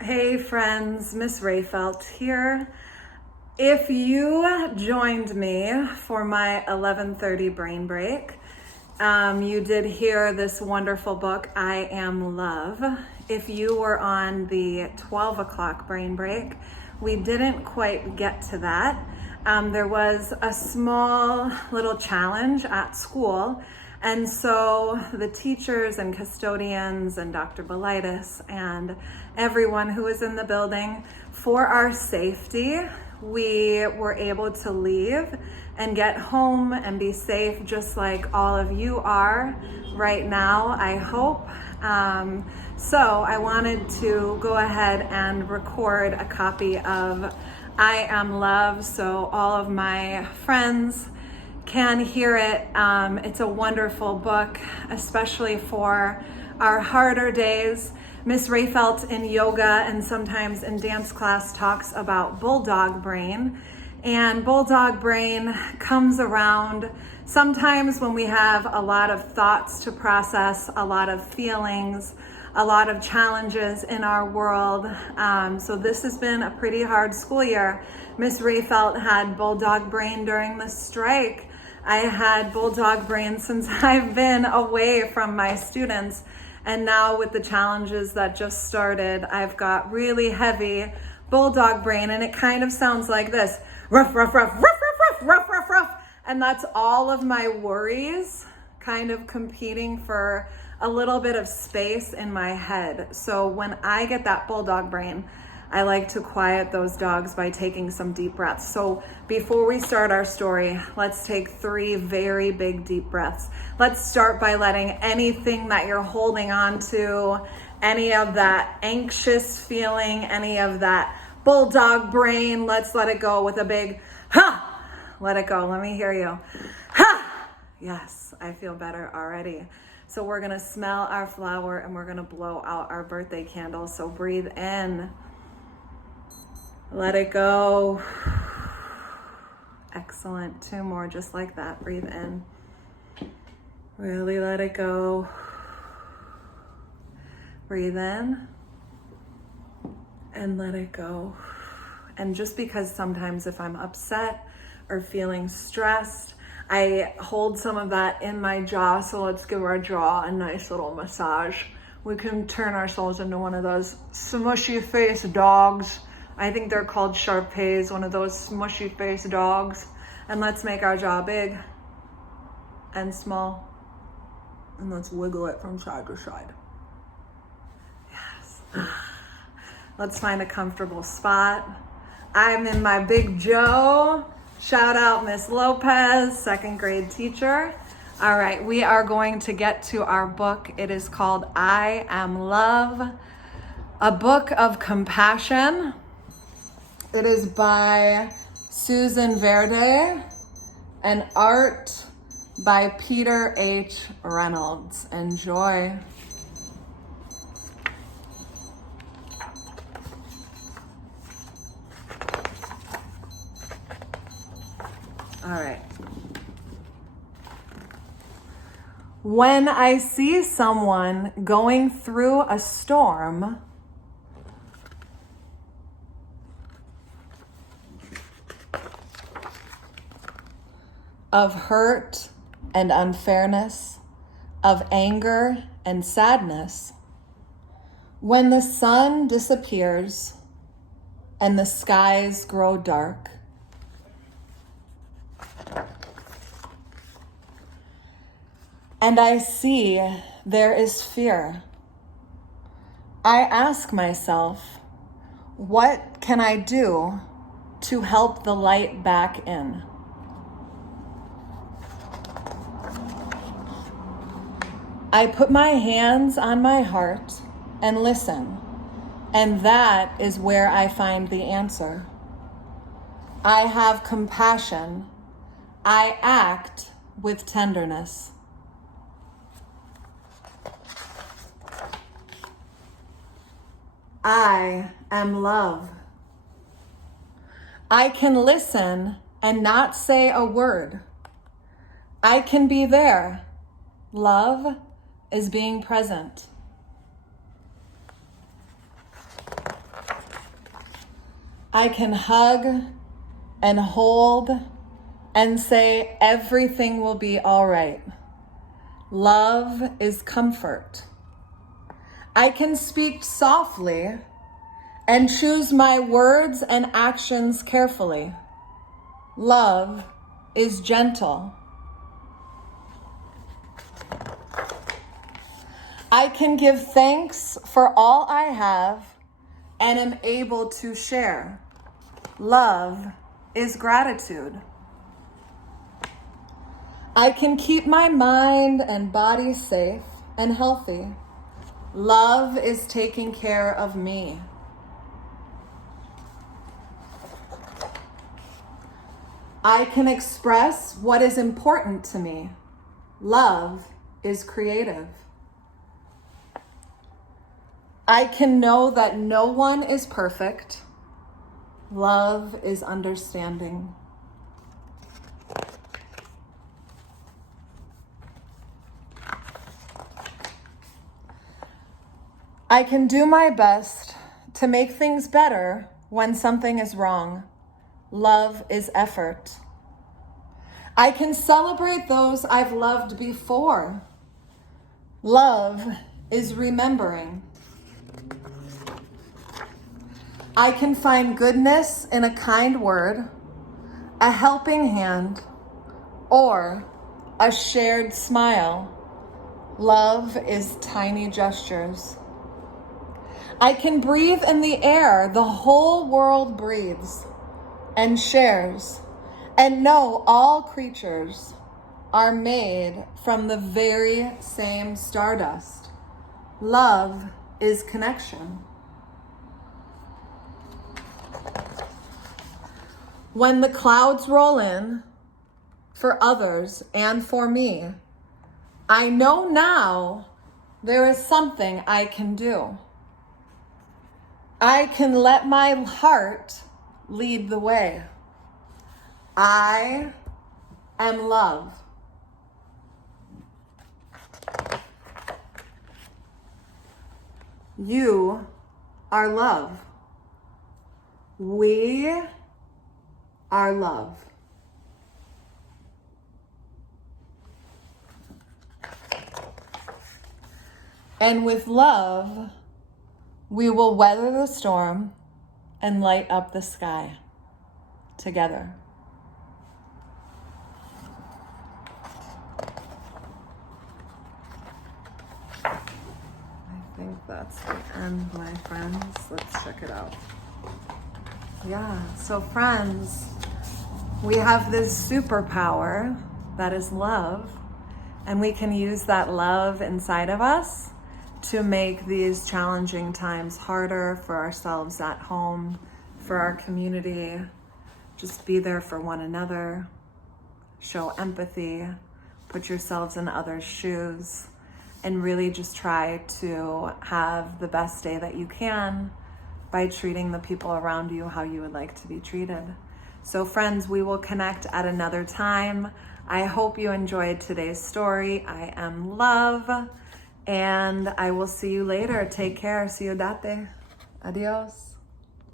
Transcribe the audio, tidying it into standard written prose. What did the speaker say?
Hey friends, Miss Rayfelt here. If you joined me for my 11:30 brain break, you did hear this wonderful book, I Am Love. If you were on the 12 o'clock brain break, we didn't quite get to that. There was a small little challenge at school. And so the teachers and custodians and Dr. Belitis and everyone who was in the building, for our safety, we were able to leave and get home and be safe just like all of you are right now, I hope. So I wanted to go ahead and record a copy of I Am Love so all of my friends can hear it. It's a wonderful book, especially for our harder days. Miss Rayfelt in yoga and sometimes in dance class talks about bulldog brain. And bulldog brain comes around sometimes when we have a lot of thoughts to process, a lot of feelings, a lot of challenges in our world. So this has been a pretty hard school year. Miss Rayfelt had bulldog brain during the strike. I had bulldog brain since I've been away from my students. And now with the challenges that just started, I've got really heavy bulldog brain, and it kind of sounds like this. Ruff, ruff, ruff, ruff, ruff, ruff, ruff, ruff, ruff. And that's all of my worries kind of competing for a little bit of space in my head. So when I get that bulldog brain, I like to quiet those dogs by taking some deep breaths. So before we start our story, let's take 3 very big deep breaths. Let's start by letting anything that you're holding on to, any of that anxious feeling, any of that bulldog brain, let's let it go with a big ha. Let it go. Let me hear you. Ha. Yes, I feel better already. So we're gonna smell our flower and we're gonna blow out our birthday candle. So breathe in. Let it go. Excellent. 2 more just like that. Breathe in. Really let it go. Breathe in and let it go. And just because sometimes if I'm upset or feeling stressed, I hold some of that in my jaw. So let's give our jaw a nice little massage. We can turn ourselves into one of those smushy face dogs. I think they're called Shar-Peis, one of those smushy face dogs. And let's make our jaw big and small. And let's wiggle it from side to side. Yes. Let's find a comfortable spot. I'm in my Big Joe. Shout out Miss Lopez, 2nd grade teacher. All right, we are going to get to our book. It is called I Am Love, a book of compassion. It is by Susan Verde and art by Peter H. Reynolds. Enjoy. All right. When I see someone going through a storm, of hurt and unfairness, of anger and sadness, when the sun disappears and the skies grow dark, and I see there is fear, I ask myself, what can I do to help the light back in? I put my hands on my heart and listen, and that is where I find the answer. I have compassion. I act with tenderness. I am love. I can listen and not say a word. I can be there. Love is being present. I can hug and hold and say everything will be all right. Love is comfort. I can speak softly and choose my words and actions carefully. Love is gentle. I can give thanks for all I have and am able to share. Love is gratitude. I can keep my mind and body safe and healthy. Love is taking care of me. I can express what is important to me. Love is creative. I can know that no one is perfect. Love is understanding. I can do my best to make things better when something is wrong. Love is effort. I can celebrate those I've loved before. Love is remembering. I can find goodness in a kind word, a helping hand, or a shared smile. Love is tiny gestures. I can breathe in the air the whole world breathes and shares, and know all creatures are made from the very same stardust. Love is connection. When the clouds roll in, for others and for me, I know now there is something I can do. I can let my heart lead the way. I am love. You are love. We are love. And with love, we will weather the storm and light up the sky together. I think that's the end, my friends. Let's check it out. Yeah, so friends, we have this superpower that is love, and we can use that love inside of us to make these challenging times harder for ourselves at home, for our community. Just be there for one another, show empathy, put yourselves in others' shoes, and really just try to have the best day that you can by treating the people around you how you would like to be treated. So friends, we will connect at another time. I hope you enjoyed today's story. I am love, and I will see you later. Take care. Ciudate. Adios.